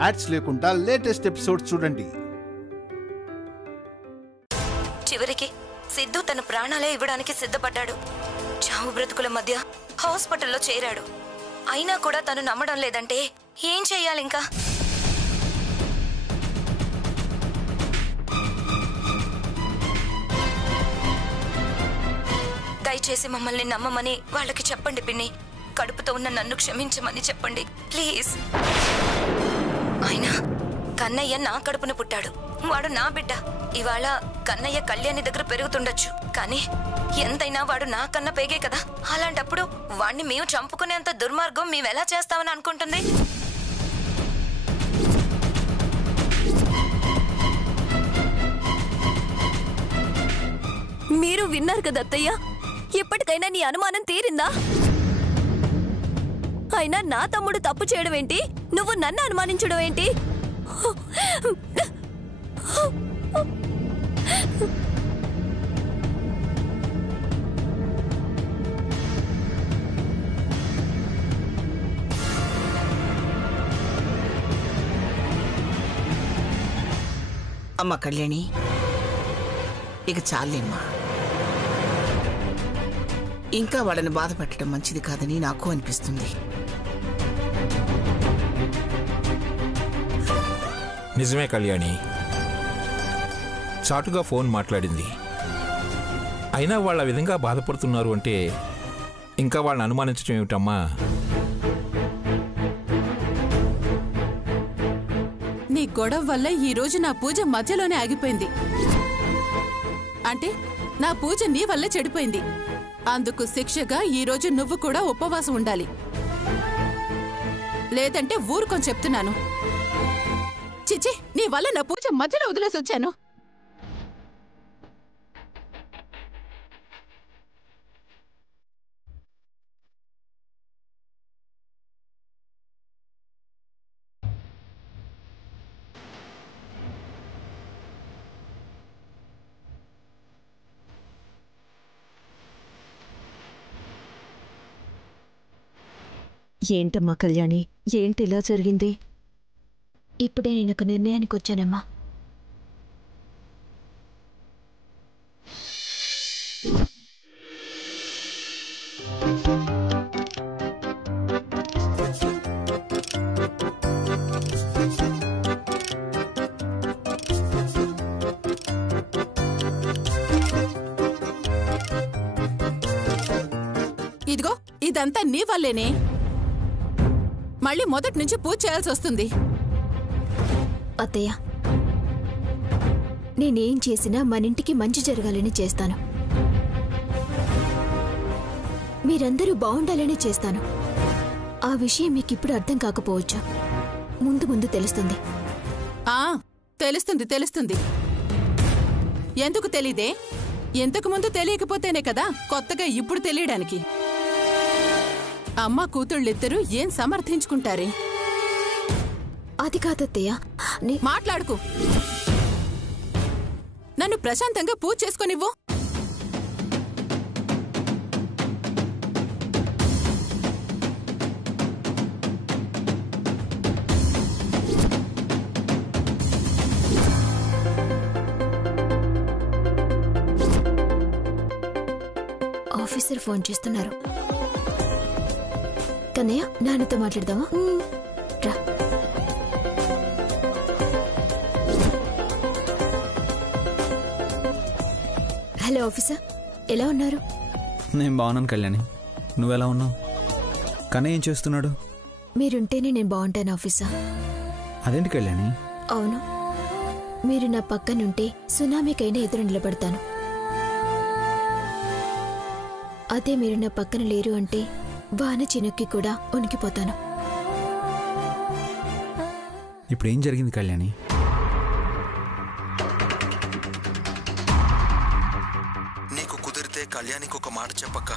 Ads లేకుండా latest episode చూడండి. చివరికి సిద్ధు తన ప్రాణాలే ఇవ్వడానికి సిద్ధపడ్డాడు. చావు బ్రతుకుల మధ్య హాస్పిటల్లో చేరాడు. అయినా కూడా తను నమ్మడం లేదంటే ఏం చెయ్యాలి ఇంకా? దయచేసి మమ్మల్ని నమ్మమని వాళ్ళకి చెప్పండి పిన్ని. కడుపుతో ఉన్న నన్ను క్షమించమని చెప్పండి ప్లీజ్. అయినా కన్నయ్య నా కడుపున పుట్టాడు. వాడు నా బిడ్డ. ఇవాళ కన్నయ్య కళ్యాణి దగ్గర పెరుగుతుండొచ్చు, కానీ ఎంతైనా వాడు నా కన్న పేగే కదా. అలాంటప్పుడు వాణ్ణి మేము చంపుకునేంత దుర్మార్గం మేమెలా చేస్తామని అనుకుంటుంది? మీరు విన్నారు కదా అత్తయ్య, ఇప్పటికైనా నీ అనుమానం తీరిందా? అయినా నా తమ్ముడు తప్పు చేయడం ఏంటి, నువ్వు నన్ను అనుమానించడం ఏంటి? అమ్మ కళ్యాణి, ఇక చాలేమ్మా. ఇంకా వాళ్ళని బాధ పెట్టడం మంచిది కాదని నాకు అనిపిస్తుంది. నిజమే కళ్యాణి, చాటుగా ఫోన్ మాట్లాడింది. అయినా వాళ్ళ విధంగా బాధపడుతున్నారు అంటే ఇంకా వాళ్ళని అనుమానించడం ఏమిటమ్మా? నీ గొడవ వల్ల ఈ రోజు నా పూజ మధ్యలోనే ఆగిపోయింది. అంటే నా పూజ నీ వల్ల చెడిపోయింది. అందుకు శిక్షగా ఈ రోజు నువ్వు కూడా ఉపవాసం ఉండాలి. లేదంటే ఊరుకొని చెప్తున్నాను. చిచి, నీ వల్ల నా పూజ మధ్యలో వదిలేసి వచ్చాను. ఏంటమ్మా కళ్యాణి, ఏంటి ఇలా జరిగింది? ఇప్పుడే నేను ఒక నిర్ణయానికి వచ్చానమ్మా. ఇదిగో, ఇదంతా నీ వల్లేనే. మళ్ళీ మొదటి నుంచి పూజ చేయాల్సి వస్తుంది. అత్తయ్య, నేనేం చేసినా మనింటికి మంచి జరగాలని చేస్తాను. మీరందరూ బాగుండాలని చేస్తాను. ఆ విషయం మీకిప్పుడు అర్థం కాకపోవచ్చు, ముందు ముందు తెలుస్తుంది. తెలుస్తుంది తెలుస్తుంది. ఎందుకు తెలీదే? ఇంతకు ముందు తెలియకపోతేనే కదా కొత్తగా ఇప్పుడు తెలియడానికి. అమ్మ కూతుళ్ళిద్దరూ ఏం సమర్థించుకుంటారే? అది కాదత్తయ్య. మాట్లాడుకు. నన్ను ప్రశాంతంగా పూజ చేసుకొనివ్వు. ఆఫీసర్ ఫోన్ చేస్తున్నారు. కన్నయ్య, నాన్నతో మాట్లాడదామా? రా. హలో ఆఫీసర్, ఎలా ఉన్నారు? నేను బాగున్నాను కళ్యాణి, నువ్వెలా ఉన్నావు? కన్నయ్య ఏం చేస్తున్నాడు? మీరుంటేనే నేను బాగుంటాను ఆఫీసర్. అదేంటి కళ్యాణి? అవును, మీరు నా పక్కనుంటే సునామీకైనా ఎదురు నిలబడతాను. అదే మీరు నా పక్కన లేరు అంటే వాన చినుక్కి కూడా ఉనికిపోతాను. ఇప్పుడు ఏం జరిగింది కళ్యాణి? నీకు కుదిరితే కళ్యాణికి ఒక మాట చెప్పక్క.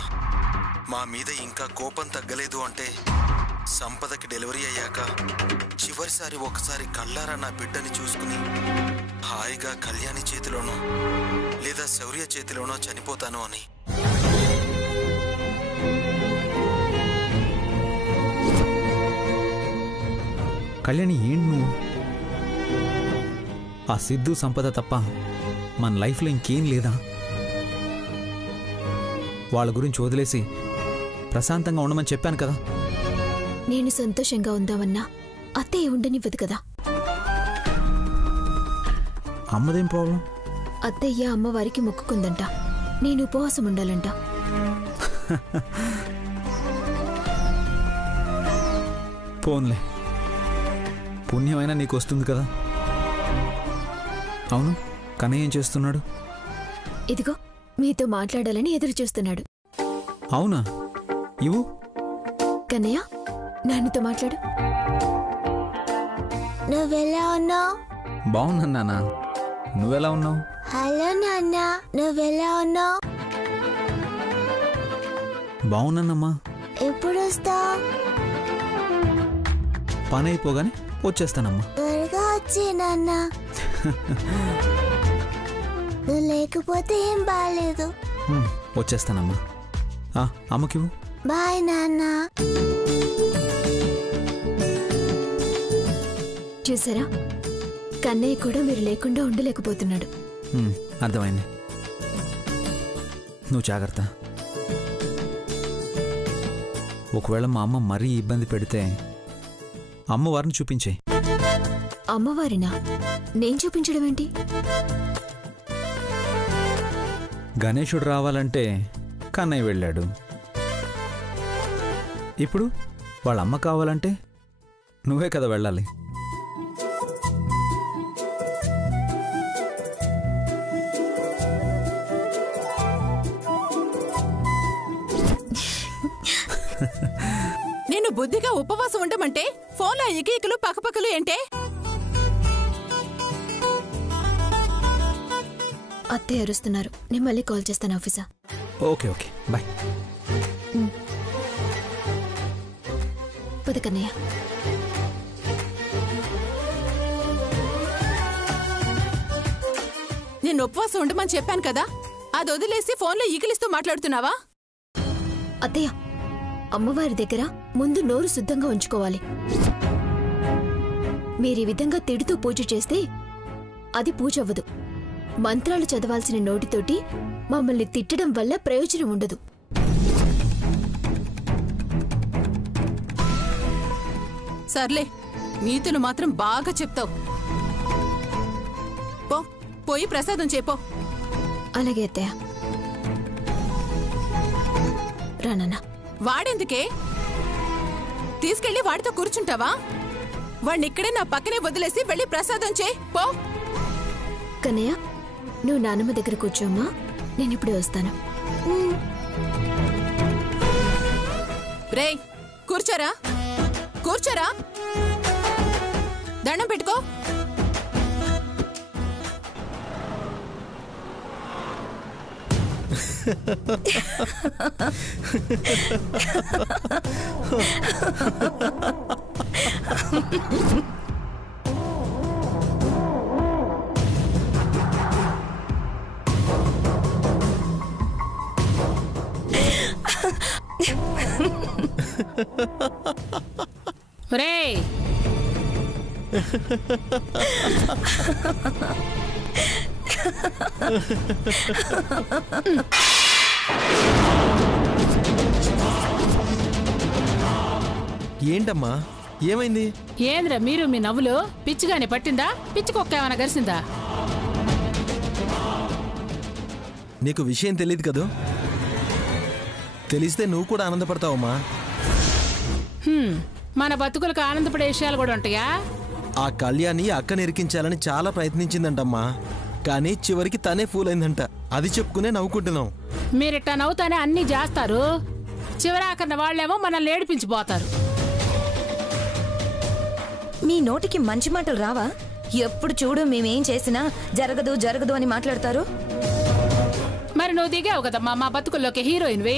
మా మీద ఇంకా కోపం తగ్గలేదు అంటే సంపదకి డెలివరీ అయ్యాక చివరిసారి ఒకసారి కళ్ళారా నా బిడ్డని చూసుకుని హాయిగా కళ్యాణి చేతిలోనో లేదా శౌర్య చేతిలోనో చనిపోతాను అని. కళ్యాణి ఏంటి నువ్వు? ఆ సిద్ధు సంపద తప్ప మన లైఫ్లో ఇంకేం లేదా? వాళ్ళ గురించి వదిలేసి ప్రశాంతంగా ఉండమని చెప్పాను కదా. నేను సంతోషంగా ఉందామన్నా అత్తయ్య ఉండనివ్వదు కదా. అమ్మదేం ప్రాబ్లం? అత్తయ్య అమ్మవారికి మొక్కుకుందంట, నేను ఉపవాసం ఉండాలంట. పోన్లే, పుణ్యమైనా నీకు వస్తుంది కదా. అవును, కన్నయ్య ఏం చేస్తున్నాడు? ఇదిగో మీతో మాట్లాడాలని ఎదురు చూస్తున్నాడు. అవునా? ఇవ్వు. కన్నయ్య, నాన్నతో మాట్లాడు. నువ్వెలా ఉన్నావు? బాగున్నాను నాన్న, నువ్వెలా ఉన్నావు? హలో నాన్న, నువ్వెలా ఉన్నావు? బాగున్నానమ్మా. ఎప్పుడు వస్తావు? పని అయిపోగానే వచ్చేస్తానమ్మా. త్వరగా వచ్చే నాన్న. నువ్వు లేకపోతే ఏం బాగాలేదు. వచ్చేస్తానమ్మా. అమ్మకివ్వు. బాయ్ నాన్న. చూసారా, కన్నయ్య కూడా మీరు లేకుండా ఉండలేకపోతున్నాడు. అర్థమైంది. నువ్వు జాగ్రత్త. ఒకవేళ మా అమ్మ మరీ ఇబ్బంది పెడితే అమ్మవారిని చూపించే. అమ్మవారినా? నేను చూపించడం ఏంటి? గణేశుడు రావాలంటే కన్నయ్య వెళ్ళాడు. ఇప్పుడు వాళ్ళ అమ్మ కావాలంటే నువ్వే కదా వెళ్ళాలి. నేను బుద్ధిగా ఉపవాసం ఉండమంటే ఫోన్లో ఇకలు పక్కపక్కలు ఏంటే? అత్తయ్య అరుస్తున్నారు, నేను మళ్ళీ కాల్ చేస్తాను ఆఫీసా. Okay okay, bye. పద కన్నయ్య. నేను ఉపవాసం ఉండమని చెప్పాను కదా, అది వదిలేసి ఫోన్లో ఈకిలిస్తూ మాట్లాడుతున్నావా? అత్తయ్య, అమ్మవారి దగ్గర ముందు నోరు శుద్ధంగా ఉంచుకోవాలి. మీరీ విధంగా తిడుతూ పూజ చేస్తే అది పూజ అవ్వదు. మంత్రాలు చదవాల్సిన నోటితోటి మమ్మల్ని తిట్టడం వల్ల ప్రయోజనం ఉండదు. సర్లే, నీతులు మాత్రం బాగా చెప్తావు. పో, పోయి ప్రసాదం చేపో. అలాగే అత్తయ్య. రానన్నా. వాడెందుకే? తీసుకెళ్లి వాడితో కూర్చుంటావా? వాడిని ఇక్కడే నా పక్కనే వదిలేసి వెళ్ళి ప్రసాదం చేయి పో. కన్నయ్య, నువ్వు నానమ్మ దగ్గర కూర్చోమ్మా, నేను ఇప్పుడే వస్తాను. రేయ్, కూర్చోరా కూర్చోరా, దండం పెట్టుకో. రేయ్, ఏంటమ్మా, ఏమైంది? ఏంద్రా మీరు మీ నవ్వులు? పిచ్చిగానే పట్టిందా? పిచ్చికొక్క ఏమైనా గరిసిందా? నీకు విషయం తెలియదు కదూ? తెలిస్తే నువ్వు కూడా ఆనందపడతావమ్మా. మన బతుకులకు ఆనందపడే విషయాలు కూడా ఉంటాయా? ఆ కళ్యాణి అక్కని ఇరికించాలని చాలా ప్రయత్నించిందంటమ్మా, కానీ చివరికి తనే ఫూల్ అయిందంట. అది చెప్పుకునే నవ్వుకుంటున్నాం. మీరిట్టా నవ్వుతానే అన్నీ చేస్తారు, చివరాకన్న వాళ్ళేమో మనల్ని ఏడిపించిపోతారు. మీ నోటికి మంచి మాటలు రావా? ఎప్పుడు చూడు మేమేం చేసినా జరగదు జరగదు అని మాట్లాడతారు. మరి నువ్వు దిగావు కదమ్మా మా బతుకుల్లోకి హీరోయిన్వి.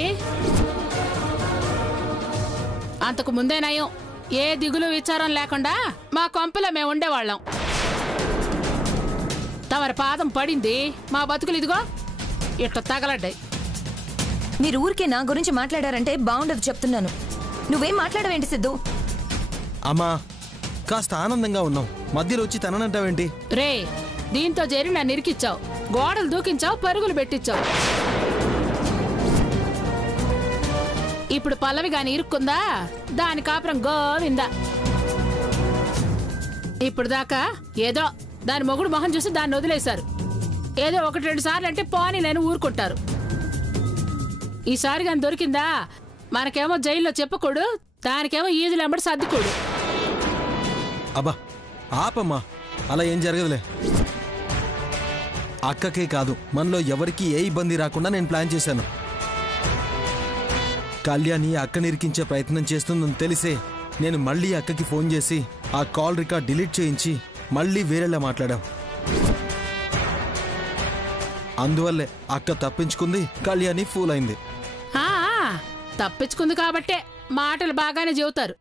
అంతకు ముందే నయం, ఏ దిగులు విచారం లేకుండా మా కొంపలో మేము ఉండేవాళ్ళం. తమరి పాదం పడింది, మా బతుకులు ఇదిగో ఇట్లా తగలడ్డాయి. మీరు ఊరికే నా గురించి మాట్లాడారంటే బాగుండదు చెప్తున్నాను. నువ్వేం మాట్లాడవేంటి సిద్ధు? అమ్మా, కాస్త ఆనందంగా ఉన్నాం. మధ్యలో వచ్చి తననంటావేంటి? రే, దీంతో చేరి నన్ను ఇరికిచ్చావు, గోడలు దూకించావు, పరుగులు పెట్టించావు. ఇప్పుడు పల్లవి గాని ఇరుక్కుందా, దాని కాపురం గోవిందా. ఇప్పుడు దాకా ఏదో దాని మొగుడు మొహం చూసి దాన్ని వదిలేశారు. ఏదో 1-2 సార్లు అంటే పోనీ నేను ఊరుకుంటారు. ఈసారి కానీ దొరికిందా, మనకేమో జైల్లో చెప్పకూడు, దానికేమో ఈదులు ఎంబడి సర్దుకోడు. అబ్బా ఆపమ్మా, అలా ఏం జరగదులే. అక్కకే కాదు, మనలో ఎవరికి ఏ ఇబ్బంది రాకుండా నేను ప్లాన్ చేశాను. కళ్యాణి అక్కని ఇరికించే ప్రయత్నం చేస్తుందని తెలిసే నేను మళ్ళీ అక్కకి ఫోన్ చేసి ఆ కాల్ రికార్డ్ డిలీట్ చేయించి మళ్ళీ వేరేలా మాట్లాడాం. అందువల్లే అక్క తప్పించుకుంది, కళ్యాణి ఫూల్ అయింది. తప్పించుకుంది కాబట్టే మాటలు బాగానే చెబుతారు.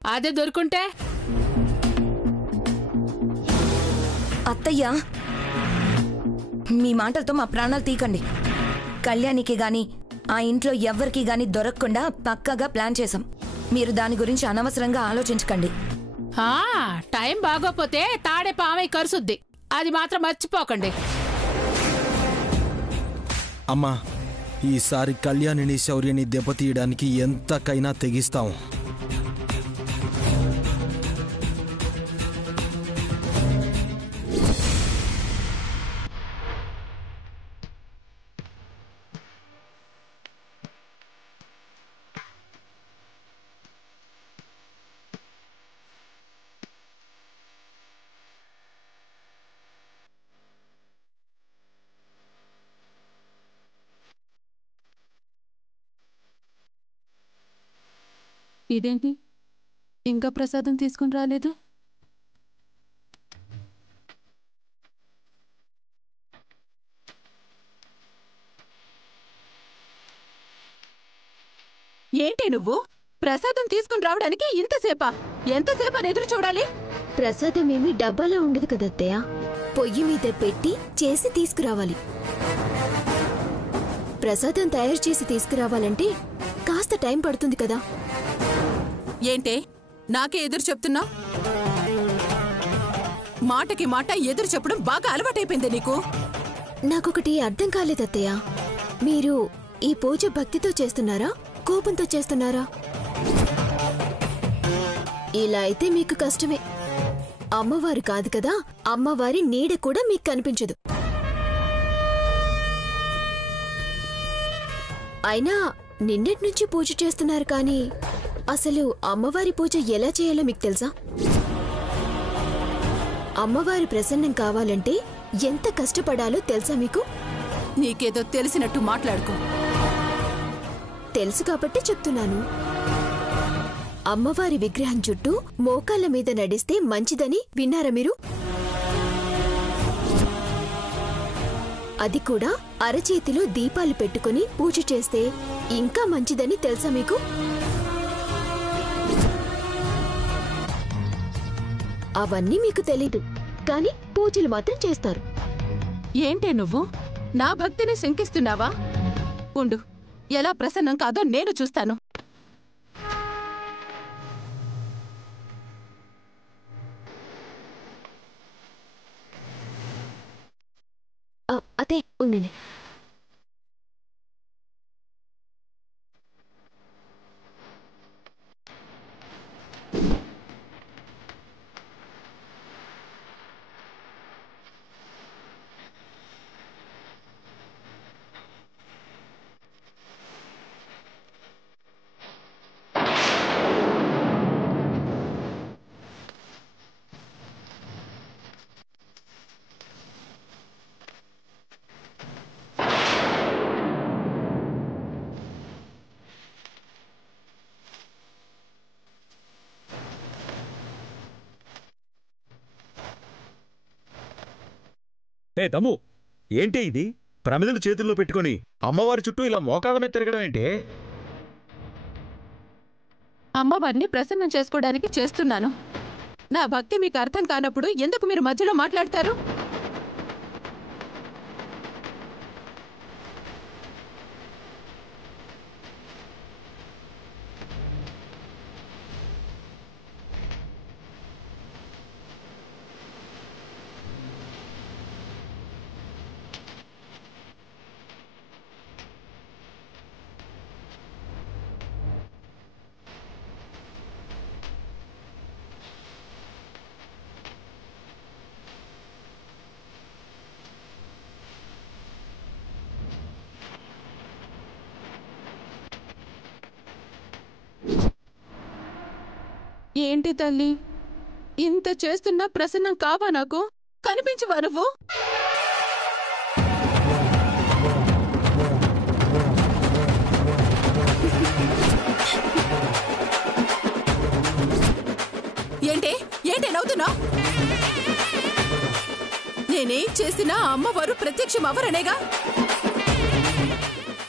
అదే దొరుకుంటే. అత్తయ్య, మీ మాటలతో మా ప్రాణాలు తీకండి. కళ్యాణికి గాని ఆ ఇంట్లో ఎవ్వరికి గాని దొరకకుండా పక్కాగా ప్లాన్ చేశాం. మీరు దాని గురించి అనవసరంగా ఆలోచించకండి. టైం బాగోపోతే తాడే పామై కరుసుద్ది, అది మాత్రం మర్చిపోకండి. అమ్మా, ఈసారి కళ్యాణిని శౌర్యని దెబ్బతీయడానికి ఎంతకైనా తెగిస్తాం. ఇదేంటి ఇంకా ప్రసాదం తీసుకుని రాలేదు? ఏంటి నువ్వు ప్రసాదం తీసుకుని రావడానికి ఇంతసేపా? ఎంతసేపు అని ఎదురు చూడాలి? ప్రసాదం ఏమి డబ్బాలో ఉండదు కదత్తయ్య, పొయ్యి మీద పెట్టి చేసి తీసుకురావాలి. ప్రసాదం తయారు చేసి తీసుకురావాలంటే కాస్త టైం పడుతుంది కదా. ఏంటే నాకే ఎదురు చెప్తున్నా? మాటకి మాట ఎదురు చెప్పడం బాగా అలవాటైపోయింది నీకు. నాకొకటి అర్థం కాలేదత్తయ్య, మీరు ఈ పూజ భక్తితో చేస్తున్నారా, కోపంతో చేస్తున్నారా? ఇలా అయితే మీకు కష్టమే. అమ్మవారు కాదు కదా, అమ్మవారి నీడ కూడా మీకు కనిపించదు. అయినా నిన్నటి నుంచి పూజ చేస్తున్నారు కానీ అసలు అమ్మవారి పూజ ఎలా చేయాలో మీకు తెలుసా? అమ్మవారి ప్రసన్నం కావాలంటే ఎంత కష్టపడాలో తెలుసా మీకు? నీకేదో తెలిసినట్టు మాట్లాడుకో. తెలుసు కాబట్టి చెప్తున్నాను. అమ్మవారి విగ్రహం చుట్టూ మోకాళ్ళ మీద నడిస్తే మంచిదని విన్నారా మీరు? అది కూడా అరచేతిలో దీపాలు పెట్టుకుని పూజ చేస్తే ఇంకా మంచిదని తెలుసా మీకు? అవన్నీ మీకు తెలీదు, కానీ పూజలు మాత్రం చేస్తారు. ఏంటే నువ్వు నా భక్తిని శంకిస్తున్నావా? ఉండు, ఎలా ప్రసన్నం కాదో నేను చూస్తాను. అదే ఉండండి. ఏ తమ్ము, ఏంటి ఇది? ప్రమిదలు చేతుల్లో పెట్టుకొని అమ్మవారి చుట్టూ ఇలా మోకాళ్ళ మీద తిరగడం ఏంటి? అమ్మవారిని ప్రసన్నం చేసుకోవడానికి చేస్తున్నాను. నా భక్తి మీకు అర్థం కానప్పుడు ఎందుకు మీరు మధ్యలో మాట్లాడతారు? ఏంటి తల్లి, ఇంత చేస్తున్నా ప్రసన్నం కావా? నాకు కనిపించవా నువ్వు? ఏంటి ఏంటి నవ్వుతున్నావు? నేనేం చేసినా అమ్మవారు ప్రత్యక్షం అవ్వరనేగా.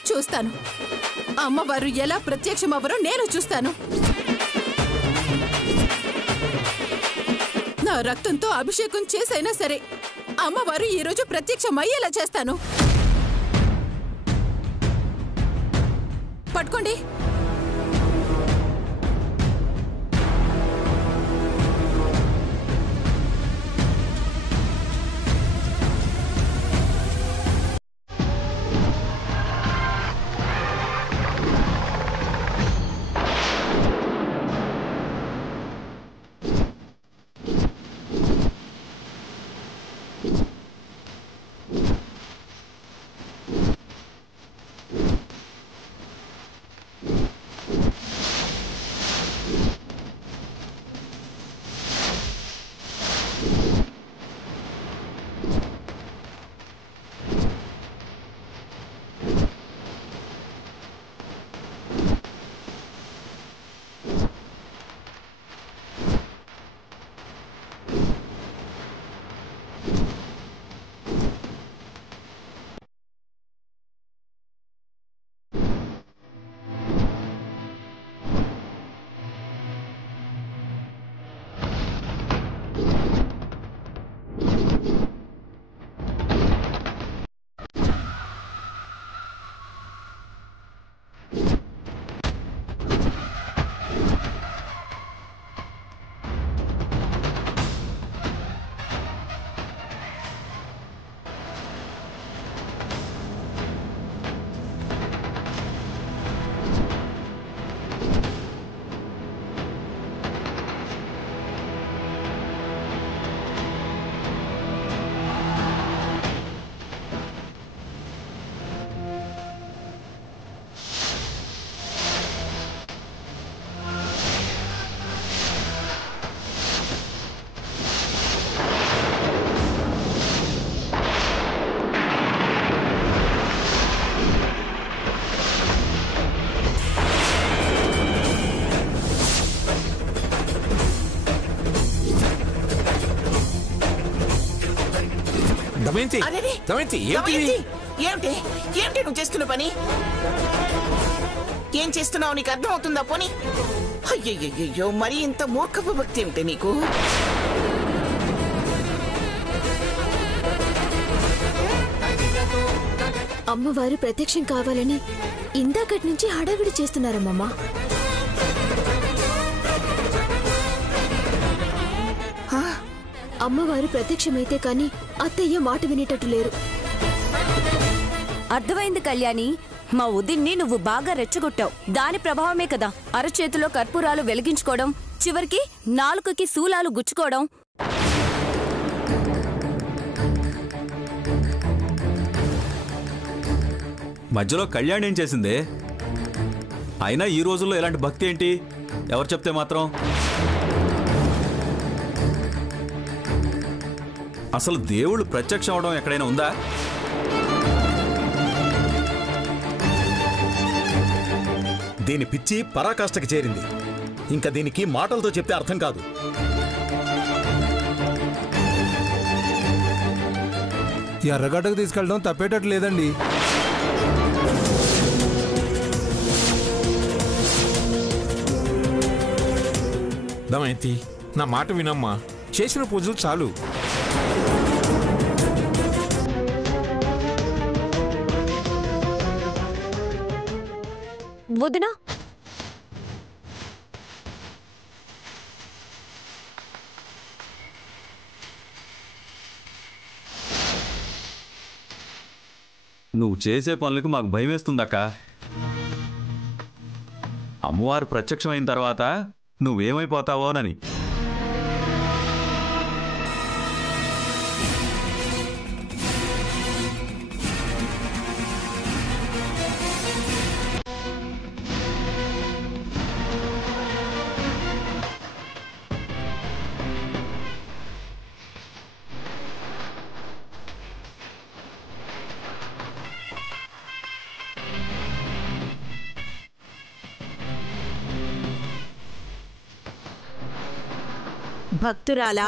చూస్తాను అమ్మవారు ఎలా ప్రత్యక్షం అవ్వరో నేను చూస్తాను. నా రక్తంతో అభిషేకం చేసైనా సరే అమ్మవారు ఈరోజు ప్రత్యక్షం అయ్యేలా చేస్తాను. పట్టుకోండి. ఏమిటి నువ్వు చేస్తున్న పని? ఏం చేస్తున్నావు నీకు అర్థం అవుతుందా? పోనీ. అయ్యయ్యో, మరి ఇంత మూర్ఖపు భక్తి ఏమిటి నీకు? అమ్మవారు ప్రత్యక్షం కావాలని ఇందాకటి నుంచి హడావిడి చేస్తున్నారమ్మమ్మ. అమ్మవారు ప్రత్యక్షమైతే కాని అత్తయ్య మాట వినేటట్టు లేరు. అర్థమైంది కళ్యాణి. మా ఉదిన్ని నువ్వు బాగా రెచ్చగొట్టావు. దాని ప్రభావమే కదా అరచేతిలో కర్పూరాలు వెలిగించుకోవడం, చివరికి నాలుకకి శూలాలు గుచ్చుకోవడం. మధ్యలో కళ్యాణ్ ఏం చేసిందే? అయినా ఈ రోజుల్లో ఇలాంటి భక్తి ఏంటి? ఎవరు చెప్తే మాత్రం? అసలు దేవుళ్ళు ప్రత్యక్షం అవడం ఎక్కడైనా ఉందా? దీని పిచ్చి పరాకాష్ఠకి చేరింది. ఇంకా దీనికి మాటలతో చెప్తే అర్థం కాదు. ఎర్రగడ్డకు తీసుకెళ్ళడం తప్పేటట్టు లేదండి. దమయంతి, నా మాట వినమ్మా. చేసిన పూజలు చాలు. వదినా, నువ్వు చేసే పనులకు మాకు భయం వేస్తుందక్క. అమ్మవారు ప్రత్యక్షమైన తర్వాత నువ్వేమైపోతావోనని. భక్తురాలా